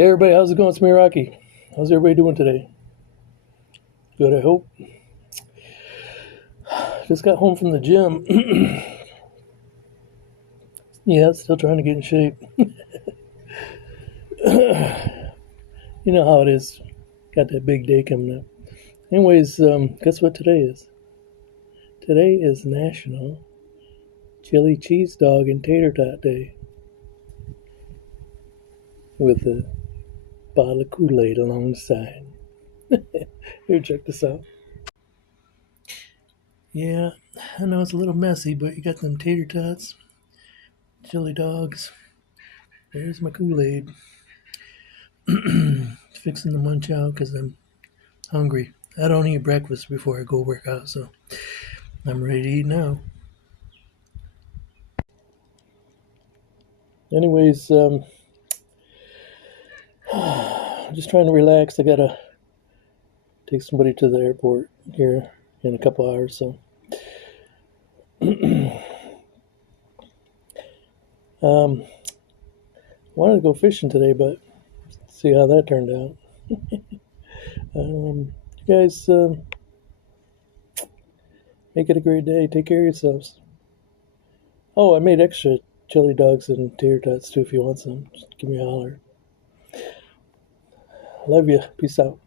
Hey everybody, how's it going? It's me, Rocky. How's everybody doing today? Good, I hope. Just got home from the gym. Yeah, still trying to get in shape. You know how it is. Got that big day coming up. Anyways, guess what today is? Today is National Chili Cheese Dog and Tater Tot Day. With a bottle of Kool-Aid along the side. Here, check this out. Yeah, I know it's a little messy, but you got them tater tots, chili dogs. There's my Kool-Aid. Fixing to munch out because I'm hungry. I don't eat breakfast before I go work out, so I'm ready to eat now. Anyways, just trying to relax. I gotta take somebody to the airport here in a couple hours, so wanted to go fishing today, but see how that turned out. You guys, make it a great day. Take care of yourselves. Oh, I made extra chili dogs and tater tots too if you want some. Just give me a holler. Love you. Peace out.